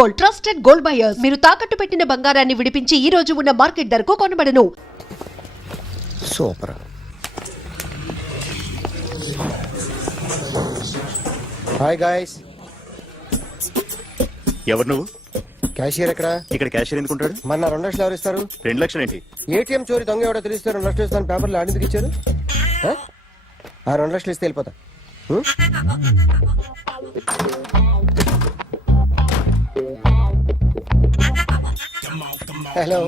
Gold, trusted gold buyers. మీరు తాకట్టు పెట్టిన బంగారాన్ని విడిపించి ఈ రోజు ఉన్న మార్కెట్ ధరకు కొనబడను. సూపర్. Hi guys. ఎవరు నువ్వు? క్యాషియర్ ఎక్కడ? ఇక్కడ క్యాషియర్ ఎందుకుంటాడు? మన 2 లక్షలు ఎవరు ఇస్తారు? 2 లక్షలు ఏంటి? ఏటీఎం చోరీ దొంగ ఎవడో తెలిస్తే 2 లక్షలు ఇస్తాను పేపర్లు ఆడిందుకు ఇచ్చారు. ఆ 2 లక్షలు ఇస్తే వెళ్ళిపోతా. హలో.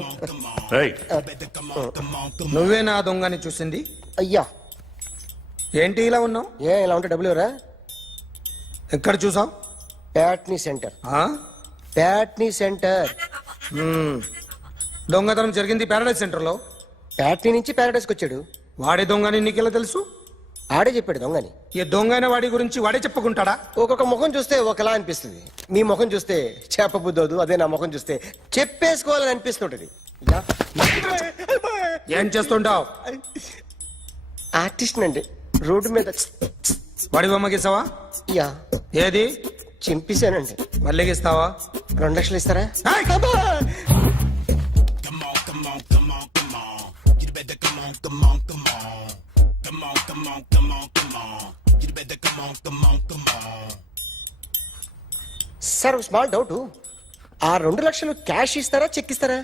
నువ్వే నా దొంగని చూసింది? అయ్యా ఏంటి ఇలా ఉన్నావు? ఇలా ఉంటే డబ్బులు ఎవరా? ఎక్కడ చూసావు? ప్యాట్నీ సెంటర్. ప్యాట్నీ సెంటర్. దొంగతనం జరిగింది ప్యారడైజ్ సెంటర్ లో. ప్యాట్నీ నుంచి ప్యారడైజ్కి వచ్చాడు. వాడే దొంగని నీకెలా తెలుసు? ఆడే చెప్పాడు దొంగని. ఈ దొంగైన వాడి గురించి వాడే చెప్పుకుంటాడా? ఒక్కొక్క ముఖం చూస్తే ఒకలా అనిపిస్తుంది. మీ ముఖం చూస్తే చెప్పబుద్దోదు, అదే నా ముఖం చూస్తే చెప్పేసుకోవాలని అనిపిస్తుంటది. ఏం చేస్తుంటావు? ఆర్టిస్ట్ అండి. రోడ్డు మీద వాడి బొమ్మ గీసావా? యా. ఏది? చింపేశానండి. మళ్ళీ గీస్తావా? 2 లక్షలు ఇస్తారా? Sir small doubt. ఆ 2 లక్షలు క్యాష్ ఇస్తారా చెక్ ఇస్తారా?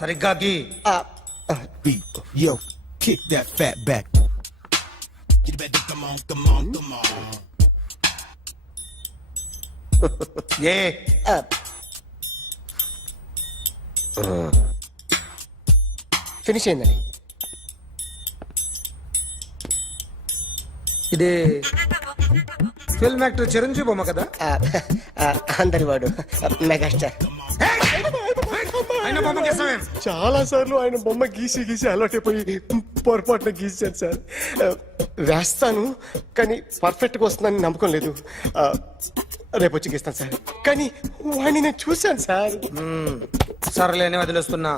సరిగ్గా గీ. Yo, kick that fat back. You better come on. A finish అయిందండి. ఇది ఫిల్మ్ యాక్టర్ చిరంజీవి బొమ్మ కదా? అందరి వాడు మెగాస్టార్. ఆయన బొమ్మ గీసావేం? చాలా సార్లు ఆయన బొమ్మ గీసి అలవాటైపోయి పొరపాటున గీసాను సార్. వేస్తాను కానీ పర్ఫెక్ట్ గా వస్తుందని నమ్మకం లేదు. రేపు వచ్చి గీస్తాను సార్. కానీ వాడిని నేను చూశాను సార్. సర్లేని వదిలేస్తున్నా.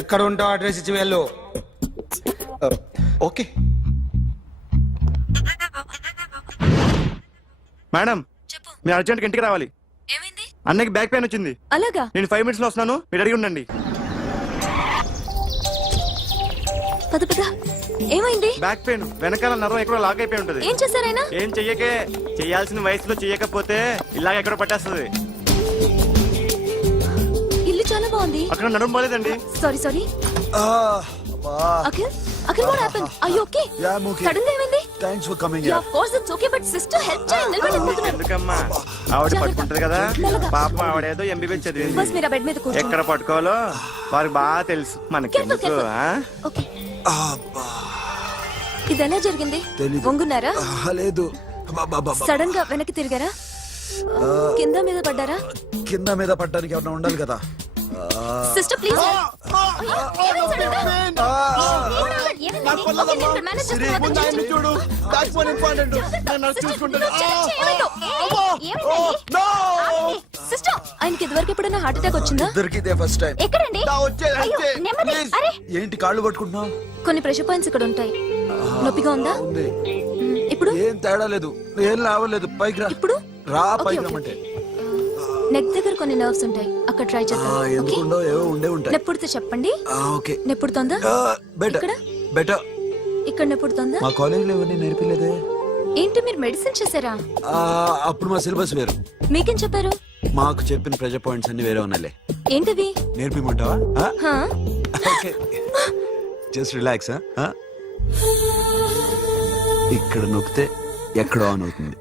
ఎక్కడ ఉంటావు అడ్రస్ ఇచ్చి వెళ్ళు. ఓకే మేడం, మీరు అర్జెంట్ ఇంటికి రావాలి. ఏమైంది? అన్నకి బ్యాక్ పెయిన్ వచ్చింది. అలాగా? నేను 5 minutes లో వస్తున్నాను, మీరు అడిగి ఉండండి. పద ఏమైంది? బ్యాక్ పెయిన్, వెనకాల నరం ఎక్కడో లాక్ అయిపోయి ఉంటది. ఏం చేశారైనా? ఏం చెయ్యకే, చెయ్యాల్సిన వయసులో చెయ్యకపోతే ఇలాగ ఎక్కడో పట్టేస్తుంది. ఇల్లు చాలా బాగుంది. అక్కడ నడుము బాలేదండి. Sorry. Akhil what happened? Are you okay? Yeah, I'm okay. Sudden గా ఏమైంది? Thanks for coming Yeah, here. of course it's okay, but sister help చేయండి. నిలబడి ఎందుకమ్మా, ఆవిడ పట్టుకుంటది కదా. పాపం ఆవిడేదో ఎంబీబీఎస్ చదివింది. బస్ మీరు ఆ బెడ్ మీద కూర్చోండి. ఎక్కడ పట్టుకోవాలో వారికి బాగా తెలుసు. మనకెందుకు? ఓకే. అబ్బా, ఇది ఎలా జరిగింది? తెలీదు. వంగున్నారా? లేదు. సడన్ గా వెనక్కి తిరిగారా? కింద మీద పడ్డారా? కింద మీద పడ్డానికి ఏమన్నా ఉండాలి కదా. Sister please. సిస్టర్, ఆయనకి ఇదివరకు ఎప్పుడైనా హార్ట్ అటాక్ వచ్చిందా? దొరికితే ఫస్ట్ టైం. ఎక్కడండి? ఏంటి కాళ్ళు పట్టుకుంటున్నావు? కొన్ని ప్రెషర్ పాయింట్స్ ఇక్కడ ఉంటాయి. నొప్పిగా ఉందా? ఉంది. ఇప్పుడు ఏం తేడా లేదు, ఏం లావలేదు. పైకి రా. ఇప్పుడు రా, ఓకే, పైకి ఓకే. రమ్మంటే. నెక్ దగ్గర కొన్ని నర్వ్స్ ఉంటాయి, అక్కడ ట్రై చేద్దాం. ఓకే? ఎందుకుండో ఏవో ఉండే ఉంటాయి. నెప్పుడుతో చెప్పండి. ఓకే. నెప్పుడుతోందా? బెటర్ ఇక్కడ? బెటర్. ఇక్కడ నెప్పుడుతోందా? మా కాలేజీలో ఎవరిని నేర్పిలేదే. ఏంటి మీరు మెడిసిన్ చేశారా? అప్పుడు మా సిలబస్ వేరు. మీకేం చెప్పారు? మాకు చెప్పిన ప్రెజర్ పాయింట్స్ అన్ని వేరే ఉన్నాయిలే. ఏంటివి? నేర్పిమంటావా? హా? Okay, just relax. ఇక్కడ నొక్కితే ఎక్కడో ఆన్ అవుతుంది.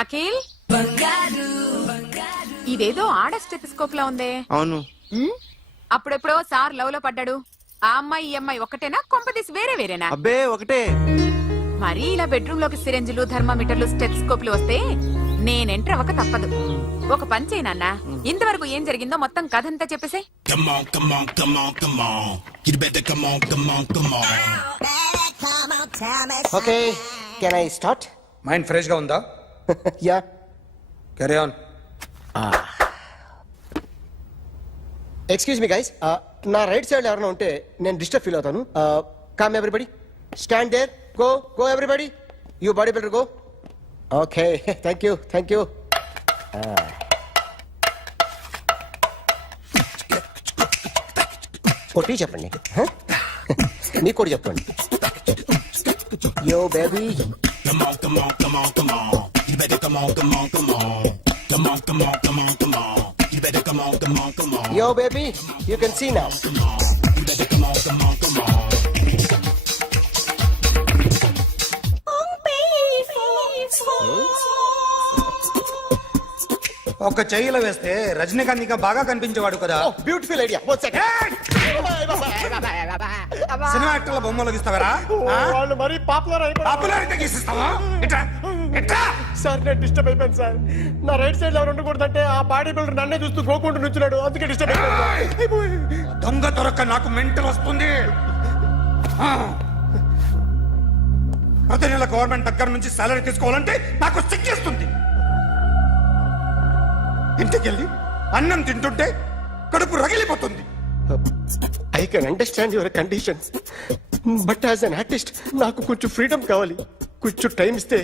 అఖిల్, ఇదేదో ఆడ స్టెథోస్కోప్ లా ఉందే. అవును. అప్పుడెప్పుడో సార్ లవ్ లో పడ్డాడు, ఆ అమ్మాయి ఈ అమ్మాయి ఒకటేనా కొంపదీసి వేరే వేరేనా? అబ్బే ఒకటే. మరి ఇలా బెడ్రూమ్ లోకి సిరెంజులు థర్మామీటర్లు స్టెథోస్కోప్లు వస్తే నేను ఎంటర్ అవ్వక తప్పదు. ఒక పని చేయి నాన్న, ఇంతవరకు ఏం జరిగిందో మొత్తం కథ అంతా చెప్పేసే. Come on, come on, come on, come on. You better come on, come on, come on. Okay can I start? Mind fresh గా ఉందా? Yeah. Carry on. Excuse me guys, నా రైట్ సైడ్ ఎవరైనా ఉంటే నేను డిస్టర్బ్ ఫీల్ అవుతాను. Come everybody, stand there, go go everybody, you body builder go. Okay thank you thank you. కొట్టి చెప్పండి, మీకు కూడా చెప్పండి. Yo baby. Come on, come on, come on, come on. You better come on, come on, come on. Come on, come on, come on, come on. You better come on, come on, come on. Yo, baby, you can see now. You better come on, come on, come on. ఒక చెయ్యిలో వేస్తే రజనీకాంత్ ఇంకా బాగా కనిపించేవాడు కదా. Oh, beautiful idea. One second. Cinema యాక్టర్ల బొమ్మలు గీస్తావరా? వాళ్ళు మరీ పాపులర్ అయిపోయారు. పాపులారిటీ గీసిస్తావా? ఇట్రా, ఇట్రా. సార్ నేను డిస్టర్బ్ అయిపోయాను సార్. నా రైట్ సైడ్ ఎవరు ఉండకూడదంటే ఆ బాడీ బిల్డర్ నన్నే చూస్తూ గోకుంటూ నుంచున్నాడు, అందుకే డిస్టర్బ్ అయిపోయాను. దొంగ దొరక్క నాకు మెంటల్ వస్తుంది. ప్రతి నెల గవర్నమెంట్ దగ్గర నుంచి సాలరీ తీసుకోవాలంటే నాకు సిగ్గేస్తుంది. ఇంటికెళ్ళి అన్నం తింటుంటే కడుపు రగిలిపోతుంది. I can understand your conditions, but as an artist నాకు కొంచెం ఫ్రీడమ్ కావాలి. కొంచెం టైం ఇస్తే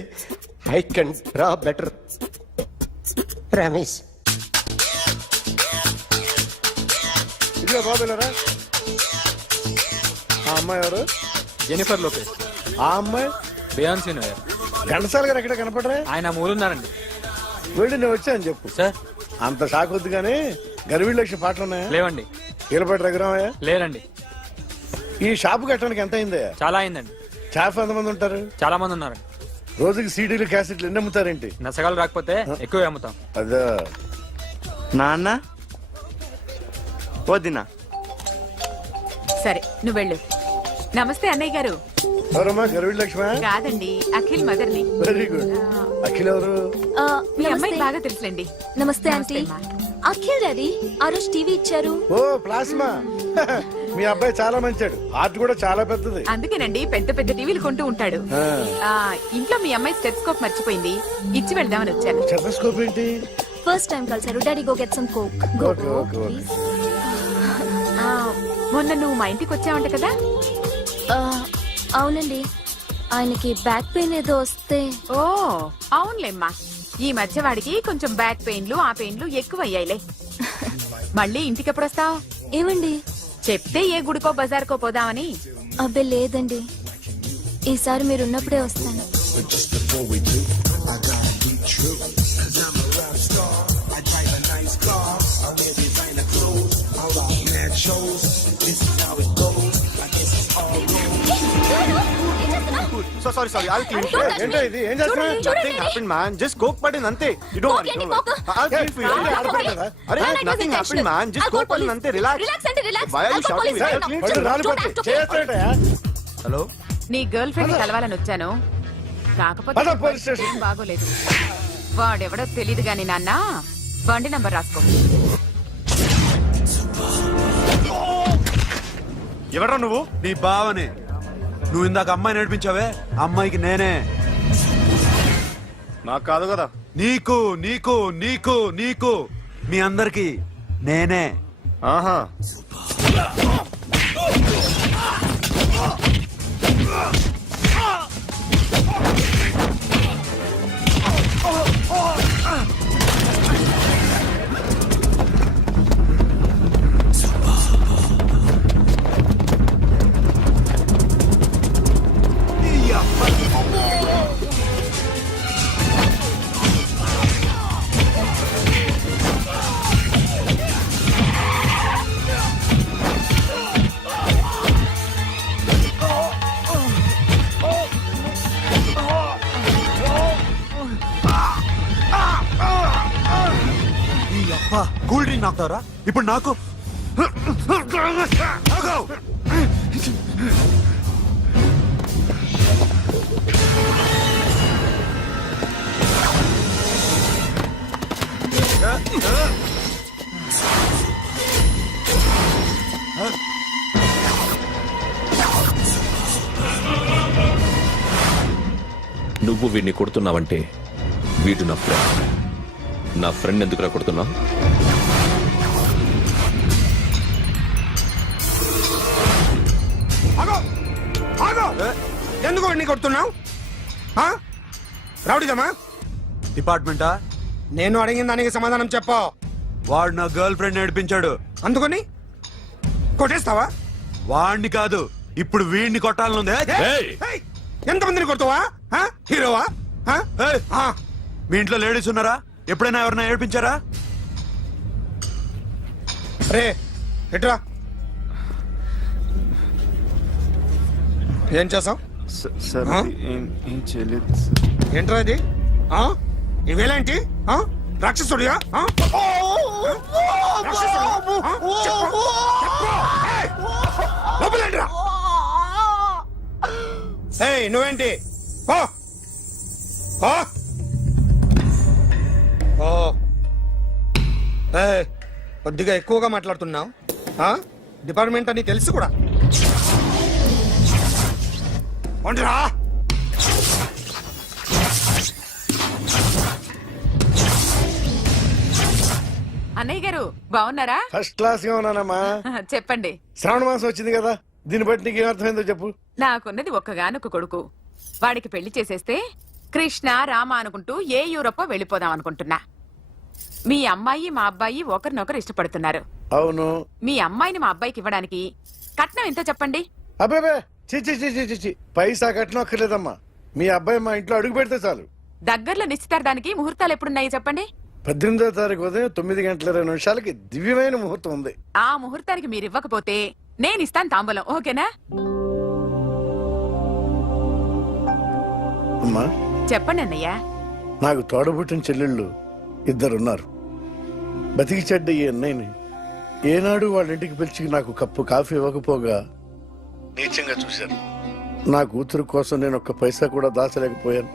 I can draw better. Promise. ఇదిగో బాబులరా, ఆ అమ్మాయి ఎవరు? Jennifer Lopez. ఆ అమ్మాయి బియాన్సీ నోయర్. ఘంటసాల గారు ఎక్కడ కనపడరా? ఆయన మూలున్నారండి. వీళ్ళు నేను వచ్చాను చెప్పు. సార్ అంత షాక్ వద్దు కానీ గర్వీళ్ళ లక్ష పాటలు ఉన్నాయా? లేవండి. ఈలపాటి రఘురామయ్య లేరండి. ఈ షాపు కట్టడానికి ఎంత అయిందా? చాలా అయిందండి. షాప్ ఎంతమంది ఉంటారు? చాలా మంది ఉన్నారండి. రోజుకి సీడీలు క్యాసెట్లు ఎన్ని అమ్ముతారేంటి? నసగాలు రాకపోతే ఎక్కువ అమ్ముతాం. అదే నాన్న వదినా. సరే నువ్వు వెళ్ళు. నమస్తే అన్నయ్య గారు. ఎవరమ్మా? గర్వీళ్ళ లక్ష్మ? కాదండి, అఖిల్ మదర్ని. Very good. అఖిల్ ఎవరు? మీ అమ్మాయి బాగా తెలుసులేండి. నమస్తే ఆంటీ. అఖిల్ డాడీ ఆ రోజు టీవీ ఇచ్చారు. ఓ ప్లాస్మా. మీ అబ్బాయి చాలా మంచాడు, హార్ట్ కూడా చాలా పెద్దది. అందుకేనండి పెద్ద పెద్ద టీవీలు కొంటూ ఉంటాడు. ఇంట్లో మీ అమ్మాయి స్టెథోస్కోప్ మర్చిపోయింది, ఇచ్చి వెళ్దామని వచ్చాను. స్టెథోస్కోప్ ఏంటి? ఫస్ట్ టైం కలిసారు. Daddy go get some coke. Go Okay, go okay, okay. Please. మొన్న నువ్వు మా ఇంటికి వచ్చావంట కదా? అవునండి, ఆయనకి బ్యాక్ పెయిన్ ఏదో వస్తే. ఓ అవునులేమ్మా, ఈ మధ్య వాడికి కొంచెం బ్యాక్ పెయిన్లు ఆ పెయిన్లు ఎక్కువ అయ్యాయిలే. మళ్ళీ ఇంటికి ఎప్పుడు వస్తావు? ఏమండి? చెప్తే ఏ గుడికో బజార్కో పోదామని. అబ్బే లేదండి, ఈసారి మీరు ఉన్నప్పుడే వస్తాను. So sorry sorry, I'll clean. ఏంటో ఇది? ఏం చేస్తున్నా? Nothing happened, man. Just coke పడింది అంతే. You don't worry, don't worry. I'll clean for you. అరే nothing happened, man. Just coke పడింది అంతే. Relax. Why are you shouting? I'll clean for పళ్ళు you. రాలిపోతాయి. చేస్తాడయా? హలో, నీ గర్ల్ ఫ్రెండ్ కలవాలని వచ్చాను, కాకపోతే పద, పోలీస్ స్టేషన్. ఏం బాగోలేదు. వాడెవడో తెలీదు గాని నాన్న, బండి నంబర్ రాసుకో. ఎవడ్రా నువ్వు? నీ బావనే. నువ్వు ఇందాక అమ్మాయి నడిపించావే, అమ్మాయికి నేనే. నాకు కాదు కదా. నీకు నీకు నీకు నీకు మీ అందరికి నేనే. ఆహా, కూల్ డ్రింక్ నాకుతారా ఇప్పుడు? నాకు నువ్వు వీడిని కొడుతున్నావంటే వీడు నా ఫ్రెండ్. నా ఫ్రెండ్ ఎందుకురా కొడుతున్నావు? ఆగో ఆగో ఎందుకు వాడిని కొడుతున్నావు రౌడీదమ్మా? డిపార్ట్మెంటా? నేను అడిగిన దానికి సమాధానం చెప్పు. వాడు నా గర్ల్ ఫ్రెండ్ నడిపించాడు. అందుకని కొట్టేస్తావా? వాడిని కాదు, ఇప్పుడు వీడిని కొట్టాలనుంది. ఏయ్! ఏయ్, ఎంతమందిని కొడతావా? హీరోవా? ఏయ్! మీ ఇంట్లో లేడీస్ ఉన్నారా? ఎప్పుడైనా ఎవరైనా ఏడిపించారా? రే ఎట్రా ఏం చేసావు? సార్ ఆ? ఏం చేయలేదు. ఏంట్రా ఇది? ఇవేలాంటి రాక్షసుడియా? రాక్షసుడా? చెప్పు. ఏయ్, లోపలేంట్రా? ఏయ్, నువ్వేంటి? పో. పో. పో. ఏయ్, కొద్దిగా ఎక్కువగా మాట్లాడుతున్నావు. డిపార్ట్మెంట్ అని తెలుసు కూడా. ఉండరా? అన్నయ్య గారు బాగున్నారా? ఫస్ట్ క్లాస్ గా ఉన్నానమ్మా. చెప్పండి. శ్రావణ మాసం వచ్చింది కదా, దీన్ని బట్టి నీకు ఏమర్థమైందో చెప్పు. నాకున్నది ఒక్కగానొక్క కొడుకు. వాడికి పెళ్లి చేసేస్తే కృష్ణ రామ అనుకుంటూ ఏ యూరోపో వెళ్ళిపోదాం అనుకుంటున్నా. మీ అమ్మాయి మా అబ్బాయి ఒకరినొకరు ఇష్టపడుతున్నారు. అవును. మీ అమ్మాయిని మా అబ్బాయికి ఇవ్వడానికి కట్నం ఎంతో చెప్పండి. అబ్బాబే చి పైసా కట్నం అక్కర్లేదమ్మా. మీ అబ్బాయి మా ఇంట్లో అడుగు పెడితే చాలు. దగ్గరలో నిశ్చితార్థానికి ముహూర్తాలు ఎప్పుడున్నాయి చెప్పండి. 18వ తారీఖు ఉదయం 9:20 దివ్యమైన ముహూర్తం ఉంది. ఆ ముహూర్తానికి మీరు ఇవ్వకపోతే నేను ఇస్తాను తాంబూలం. ఓకేనా? అమ్మా, చెప్పండి అన్నయ్య. నాకు తోడబుట్టిన చెల్లెళ్ళు ఇద్దరున్నారు. బతికి చెడ్డ ఈ అన్నయ్యని ఏనాడు వాళ్ళ ఇంటికి పిలిచి నాకు కప్పు కాఫీ ఇవ్వకపోగా నీచంగా చూశాను. నా కూతురు కోసం నేను ఒక్క పైసా కూడా దాచలేకపోయాను.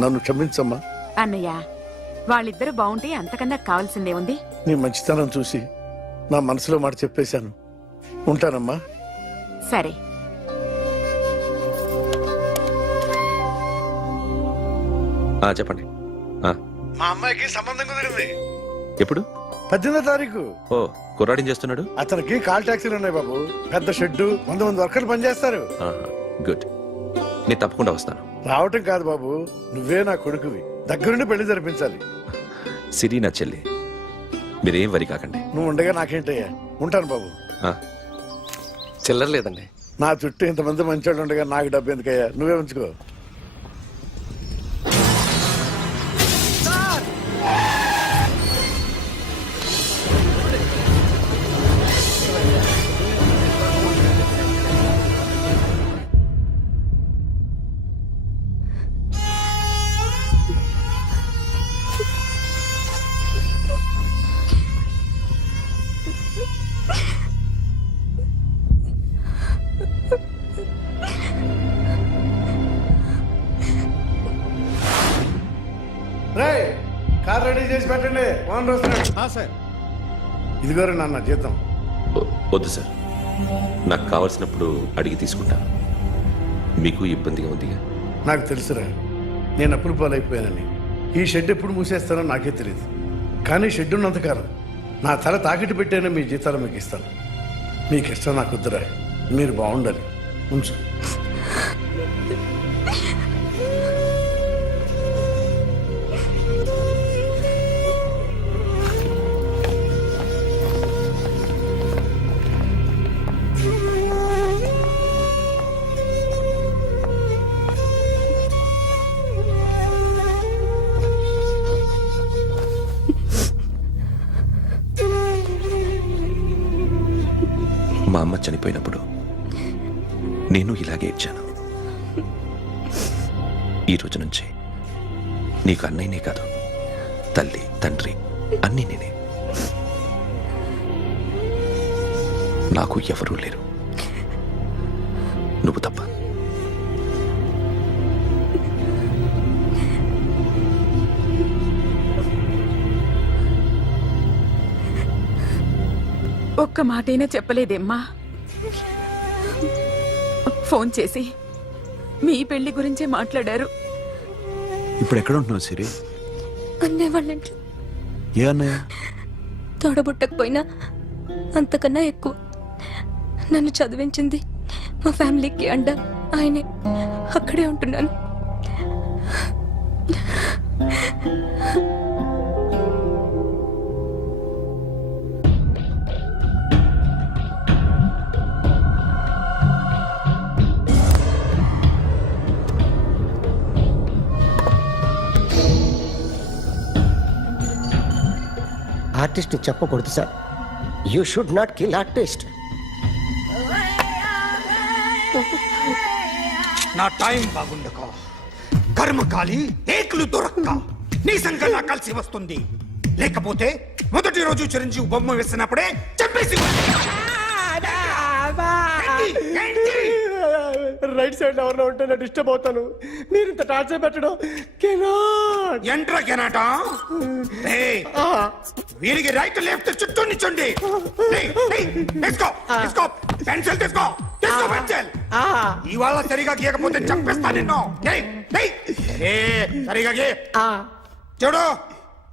నన్ను క్షమించమ్మా. అన్నయ్య, వాళ్ళిద్దరు బాగుంటే అంతకన్నా కావాల్సిందే ఉంది. నీ మంచితనం చూసి నా మనసులో మాట చెప్పేశాను. ఉంటానమ్మా. సరే. చెప్పండి. మా అమ్మాయికి సంబంధం కుదిరింది. ఎప్పుడు? 18వ తారీఖు. ఓ, కుర్రాడిని చేస్తున్నాడు. అతనికి కాల్ టాక్సీలు ఉన్నాయి బాబు. పెద్ద షెడ్డు, 100 మంది వర్కర్లు పనిచేస్తారు. గుడ్. నేను తప్పకుండా వస్తాను. రావటం కాదు బాబు, నువ్వే నా కొడుకువి. దగ్గరుండి పెళ్లి జరిపించాలి. సిరి నా చెల్లి, మీరేం వరి కాకండి. నువ్వు ఉండగా నాకేంటయ్యా. ఉంటాను బాబు. చిల్లర లేదండి. నా చుట్టూ ఇంతమంది మంచోళ్ళు ఉండగా నాకు డబ్బు ఎందుకయ్యా? నువ్వే ఉంచుకో. కార్ రెడీ చేసి పెట్టండి. ఓనర్ వస్తున్నాడు. సార్, ఇదిగోరా నాన్న జీతం. వద్దు సార్, నాకు కావలసినప్పుడు అడిగి తీసుకుంటాను. మీకు ఇబ్బందిగా ఉందిగా? నాకు తెలుసురా, నేను అప్పులు పాలైపోయానని. ఈ షెడ్ ఎప్పుడు మూసేస్తానో నాకే తెలియదు. కానీ షెడ్ ఉన్నంతకాలం నా తల తాకిట్టు పెట్టానో మీ జీతాలు మీకు ఇస్తాను. మీకు ఇష్టం నాకు వద్దురా. మీరు బాగుండాలి. ఉంచు. మా అమ్మ చనిపోయినప్పుడు నేను ఇలాగే ఇచ్చాను. ఈ రోజు నుంచి నీకు అన్నయ్యనే కాదు, తల్లి తండ్రి అన్నీ నేనే. నాకు ఎవరూ లేరు. నువ్వు తప్ప. ఒక్క మాటైనా చెప్పలేదేమ్మా? ఫోన్ చేసి మీ పెళ్లి గురించే మాట్లాడారు. ఇప్పుడు ఎక్కడ ఉంటున్నావు సిరి? అన్నయ్య వాళ్ళ ఇంట్లో. ఏ అన్నయ్య? తోడబుట్టకపోయినా అంతకన్నా ఎక్కువ నన్ను చదివించింది మా ఫ్యామిలీకి అండ ఆయనే. అక్కడే ఉంటున్నాను. ఆర్టిస్ట్ చెప్పకూడదు sir. You should not kill artist. నా టైం బాగుండక కర్మకాలి ఏకులు దొరక్క నీ సంకల్లా కలిసి వస్తుంది. లేకపోతే మొదటి రోజు చిరంజీవి బొమ్మ వేసినప్పుడే చెప్పేసి రైట్ సైడ్ ఎవరిలో ఉంటే నేను డిస్టర్బ్ అవుతాను. మీరు ఇంత టార్చర్ పెట్టడం కెనాట్. ఎంట్రా కెనాట. వీరికి రైట్ లెఫ్ట్ చుట్టూ నిచ్చండి. తీసుకో పెన్సిల్, తీసుకో పెన్సిల్. ఇవాళ సరిగా గీయకపోతే చంపేస్తా నిన్ను. సరిగా గీ. చూడు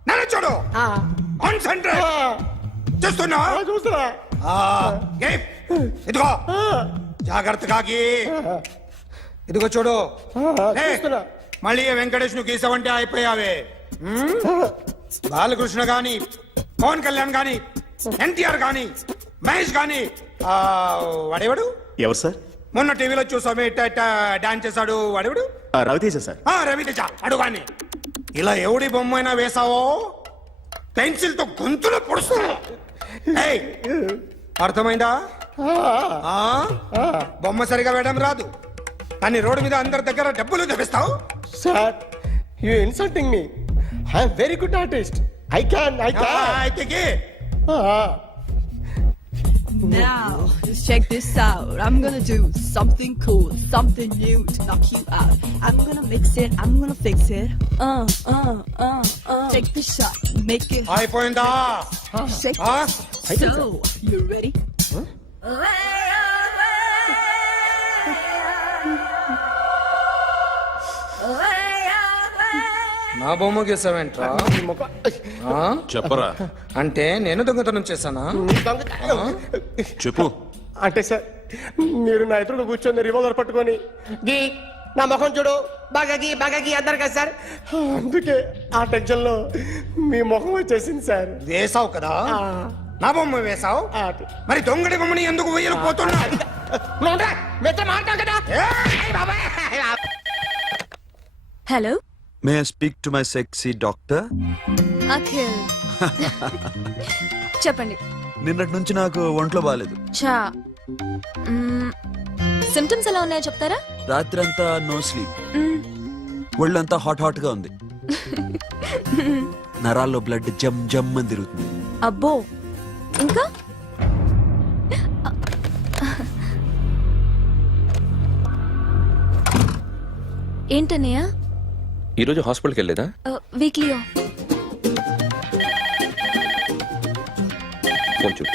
నన్ను చూడు. కాన్సంట్రేట్ చూస్తున్నా. ఇదిగో జాగ్రత్తగా గీ. ఇదిగో చూడు. మళ్ళీ వెంకటేష్ ను గీసావంటే అయిపోయావే. బాలకృష్ణ గాని, పవన్ కళ్యాణ్ గాని, ఎన్టీఆర్ గాని, మహేష్ గాని, వాడేవాడు ఎవరు సార్? మొన్న టీవీలో చూసామే డాన్స్ చేశాడు వాడేవాడు? రవితేజ సార్. రవితేజ అడుగాని. ఇలా ఎవడి బొమ్మైనా వేసావో పెన్సిల్ తో గొంతులో పొడుస్తావు. అర్థమైందా? బొమ్మ సరిగా వేయడం రాదు కానీ రోడ్డు మీద అందరి దగ్గర డబ్బులు తెప్పిస్తావు. Sir you insulting me. I'm very good artist. I can. అయితే Now, check this out. I'm gonna do something cool, something new to knock you out. I'm gonna mix it, I'm gonna fix it. Take the shot, make it hot. అయిపోయిందా? Shake it. So, you ready? నా బొమ్మ గీసావేంట్రా? చెప్పరా. అంటే నేను దొంగతనం చేశానా? చెప్పు. అంటే సార్ మీరు నా ఎదురు కూర్చొని రివాల్వర్ పట్టుకొని గీ నా ముఖం చూడు బాగా గీ అన్నారు కదా సార్. అందుకే ఆ టెన్షన్ లో మీ ముఖం వచ్చేసింది సార్. వేసావు కదా, నా బొమ్మ వేసావు. మరి దొంగడి బొమ్మని ఎందుకు వేయలు పోతున్నా? Hello, may I speak to my sexy doctor? Akhil. చెప్పండి. నిన్నటి నుంచి నాకు ఒంట్లో బాగాలేదు. చా సిమ్టమ్స్ ఎలా ఉన్నాయో చెప్తారా? రాత్రి అంతా నో స్లీప్. ఒళ్ళంతా హాట్ గా ఉంది. నరాల్లో బ్లడ్ జమ్ జమ్ అని తిరుగుతుంది. అబ్బో, ఇంకా ఏంటన్నయ్య? ఈరోజు హాస్పిటల్కి వెళ్ళేదా? Weekly off. ఫోన్ చూడు.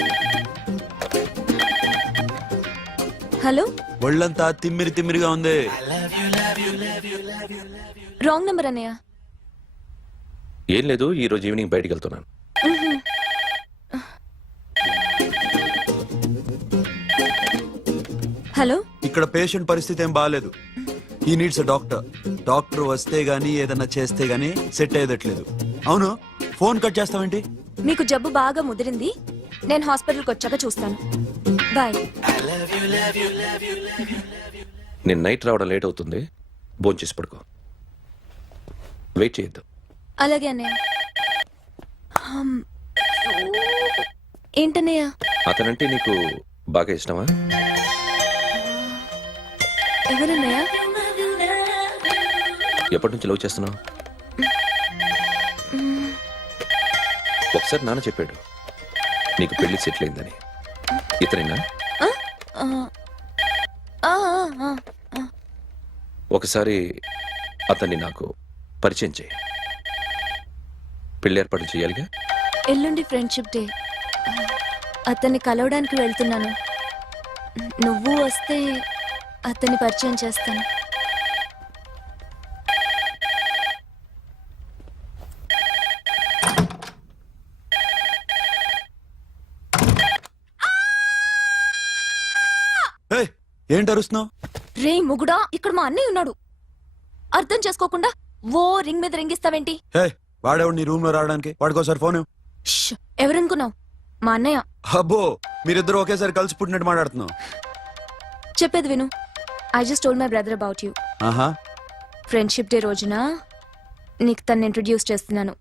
హలో, ఒళ్ళంతా తిమ్మిరిగా ఉంది. రాంగ్ నెంబర్ అన్నయ్య. ఏం లేదు, ఈరోజు ఈవినింగ్ బయటికి వెళ్తున్నాను. హలో, ఇక్కడ పేషెంట్ పరిస్థితి ఏం బాగాలేదు. ఈ నీడ్స్ డాక్టర్. డాక్టర్ వస్తే గానీ ఏదన్నా చేస్తే గానీ సెట్ అయ్యేదట్లేదు. అవును, ఫోన్ కట్ చేస్తావేంటి? మీకు జబ్బు బాగా ముదిరింది. నేను హాస్పిటల్కి వచ్చాక చూస్తాను. బాయ్. నేను నైట్ రావడం లేట్ అవుతుంది, భోంచేసి పడుకో. వెయిట్ చేయొద్దు. అలాగే అన్నయ్య. ఏంటన్నయ్య? అతనంటే నీకు బాగా ఇష్టమా? ఎవరన్నయ్య? ఎప్పటి నుంచి లవ్ చేస్తున్నావు? ఒకసారి నాన్న చెప్పాడు నీకు పెళ్లి సెటిల్ అయిందని. ఇతనేనా? ఒకసారి అతన్ని నాకు పరిచయం చేయి. పెళ్లి ఏర్పాటు చేయాలిగా. ఎల్లుండి ఫ్రెండ్షిప్ డే. అతన్ని కలవడానికి వెళ్తున్నాను. నువ్వు వస్తే అతన్ని పరిచయం చేస్తాను. ఏయ్, ఏంటి అరుస్తున్నావు? రే ముగుడా, ఇక్కడ మా అన్నయ్య ఉన్నాడు. అర్థం చేసుకోకుండా ఓ రింగ్ మీద రింగిస్తావేంటి? హే, వాడేవాడు నీ రూమ్ లో రావడానికి? వాడికోసారి ఫోన్ ఇవ్వు. ష్, ఎవరనుకున్నావు? మా అన్నయ్య. అబ్బో, మీరిద్దరు ఒకేసారి కలిసి పుట్టినట్టు మాట్లాడుతున్నావు. చెప్పేది విను. I just told my brother about you. ఆహా, ఫ్రెండ్షిప్ డే రోజున నీకు తను ఇంట్రొడ్యూస్ చేస్తున్నాను.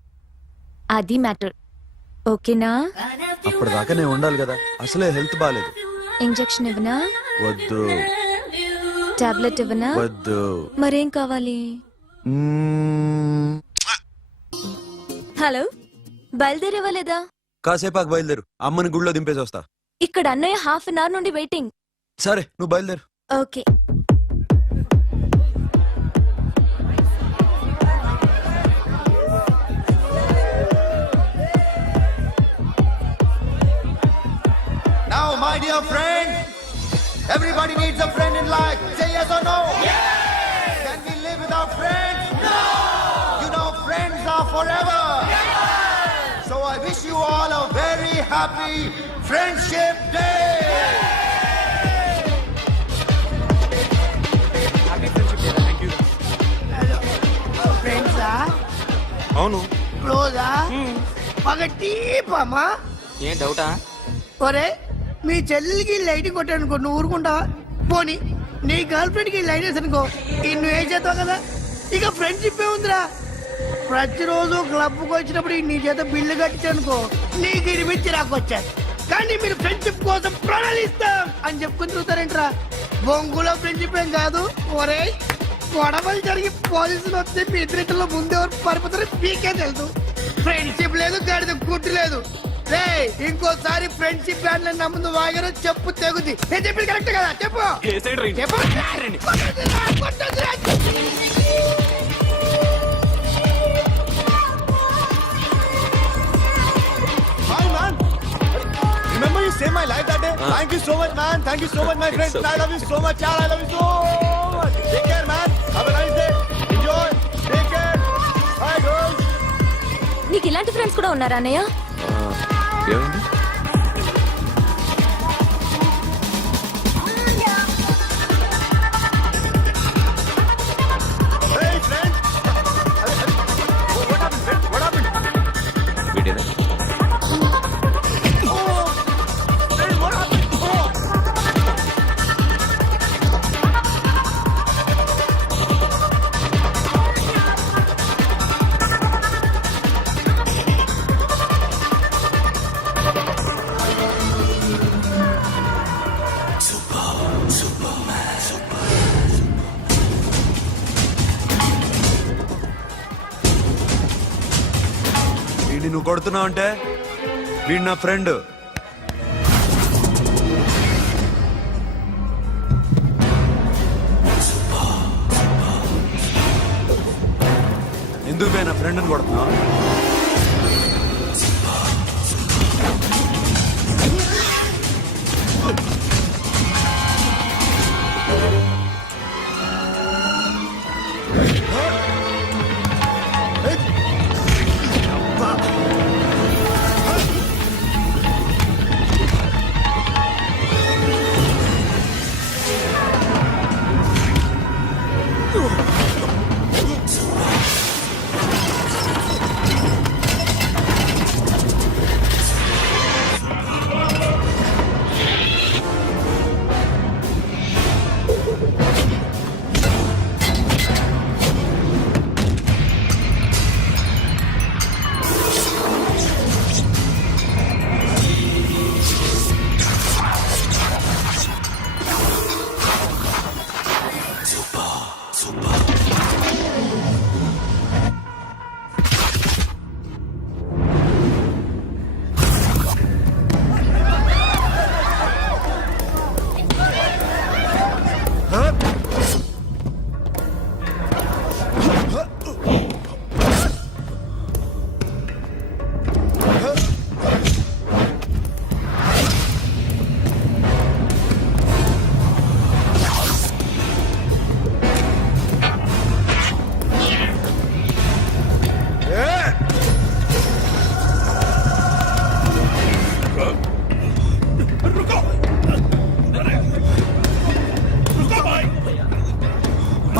అది మ్యాటర్. ఓకేనా? అప్పటిదాకా నేను ఉండాలి కదా, అసలే హెల్త్ బాగాలేదు. ఇంజెక్షన్ ఇవ్వనా? వద్దు. టాబ్లెట్ ఇవ్వనా? వద్దు. మరేం కావాలి? మ్మ్. హలో, బయలుదేరేవలేదా? కాసేపాకు బయలుదేరు, అమ్మని గుళ్ళో దింపేసి వస్తా. ఇక్కడ అన్నయ్య హాఫ్ అన్ అవర్ నుండి వెయిటింగ్. సరే, నువ్వు బయలుదేరు. Okay. Now, my dear friend, everybody needs a friend in life. Say yes or no. Yes. Can we live without friends? No. You know, friends are forever. Yes. So I wish you all a very happy Friendship Day. ఫ్రెండ్సా? అవును. రోజా? పగటి పామా? ఏం డౌటా? ఒరే, మీ చెల్లెలికి lighting కొట్టానుకో, నువ్వు ఊరుకుంటావా? పోనీ నీ గర్ల్ ఫ్రెండ్ కి లైట్ వేసి అనుకో, నువ్వు ఏం చేస్తావు కదా? ఇక ఫ్రెండ్షిప్ ఏ ఉందిరా. ప్రతిరోజు క్లబ్కి వచ్చినప్పుడు నీ చేత బిల్లు కట్టించనుకో, నీకు ఇరిమిచ్చి రాకొచ్చాను. కానీ మీరు ఫ్రెండ్షిప్ కోసం ప్రణాళిస్తాం అని చెప్పుకుని చూస్తారేంట్రా? బొంగులో ఫ్రెండ్షిప్ ఏం కాదు. ఒరే, గొడవలు జరిగి పోలీసులు వస్తే మీ ఇద్దరిలో ముందెవరు పరిపోతారో మీకే తెలుసు. ఫ్రెండ్షిప్ లేదు, గడిద గుడ్డు లేదు. రే, ఇంకోసారి ఫ్రెండ్షిప్ బ్యాండ్ నా ముందు వాగారో చెప్పు తెగుద్ది. నేను చెప్పింది కరెక్ట్ కదా? చెప్పు చెప్పు. Hi, man. Remember you saved my life that day? Thank you so much, man. Thank you so much, my friend. I love you so much, yaar. I love you so much. Take care, man. Have a nice day. Enjoy. Take care. Bye, girls. నీకు ఇలాంటి friends కూడా ఉన్నారా అన్నయ్య? ఏమైంది? Hey, friend. What happened, friend? What happened? వీడేనా? Oh, friend, what happened? Oh. వీడిని నువ్వు కొడుతున్నావు అంటే వీడు నా ఫ్రెండ్. ఎందుకు నా ఫ్రెండ్ని కొడుతున్నావు?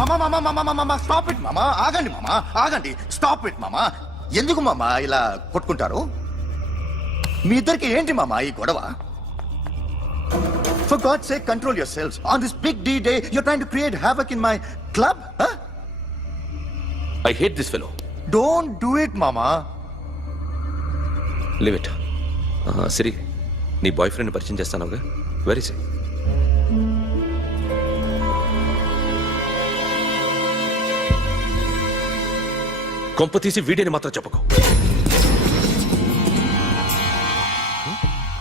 మామా మామా మామా మామా స్టాప్ ఇట్ మామా, ఆగండి మామా, ఆగండి, స్టాప్ ఇట్ మామా. ఎందుకు మామా ఇలా కొట్టుకుంటారు? మీ ఇద్దరికి ఏంటి మామా ఈ గొడవ? For God's sake, control yourselves. On this big D day, you're trying to create havoc in my club? Huh? I hate this fellow. Don't do it, mama. Leave it. Siri, నీ బాయ్ ఫ్రెండ్ పరిచయం చేస్తానుగా. Very సే. కొంప తీసి వీడిని మాత్రం చెప్పకు.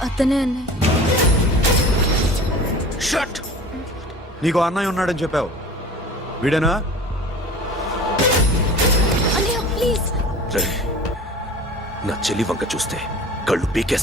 అతనే అన్నయ్య. Shut. నీకు అన్నయ్య ఉన్నాడని చెప్పావు, వీడేనా? అన్నయ్య ప్లీజ్. నా చెల్లి వంక చూస్తే కళ్ళు పీకేస్తా.